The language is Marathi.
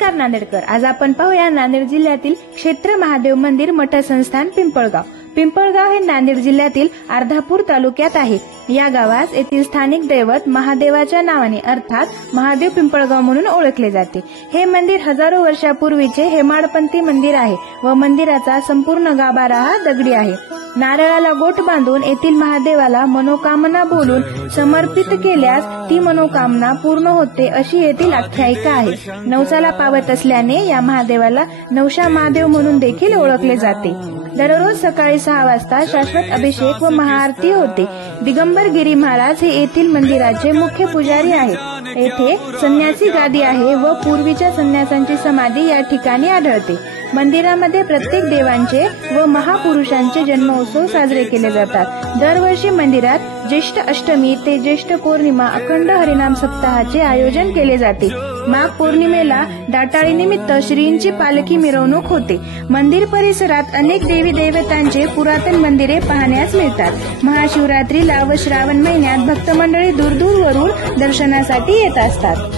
नमस्कार नांदेडकर. आज आपण पाहूया नांदेड जिल्ह्यातील क्षेत्र महादेव मंदिर मठ संस्थान पिंपळगाव. पिंपळगाव हे नांदेड जिल्ह्यातील अर्धापूर तालुक्यात आहे. या गावास येथील स्थानिक दैवत महादेवाच्या नावाने अर्थात महादेव पिंपळगाव म्हणून ओळखले जाते. हे मंदिर हजारो वर्षापूर्वीचे हेमाडपंथी मंदिर आहे व मंदिराचा संपूर्ण गाभारा हा दगडी आहे. नारळाला गोट बांधून येथील महादेवाला मनोकामना बोलून समर्पित केल्यास ती मनोकामना पूर्ण होते अशी येथील आख्यायिका आहे. नवसाला पावत असल्याने या महादेवाला नवशा महादेव म्हणून देखील ओळखले जाते. दररोज सकाळी 6 वाजता शाश्वत अभिषेक व महाआरती होते. दिगंबर गिरी महाराज हे येथील मंदिराचे मुख्य पुजारी आहेत. येथे संन्यासी गादी आहे व पूर्वीच्या संन्यासांची समाधी या ठिकाणी आढळते. मंदिरामध्ये प्रत्येक देवांचे व महापुरुषांचे जन्मोत्सव साजरे केले जातात. दरवर्षी मंदिरात ज्येष्ठ अष्टमी ते ज्येष्ठ पौर्णिमा अखंड हरिनाम सप्ताहाचे आयोजन केले जाते. माघ पौर्णिमेला दाटाळीनिमित्त श्रींची पालखी मिरवणूक होते. मंदिर परिसरात अनेक देवी देवतांचे पुरातन मंदिरे पाहण्यास मिळतात. महाशिवरात्रीला व श्रावण महिन्यात भक्त मंडळी दूरदूरवरून दर्शनासाठी येत असतात.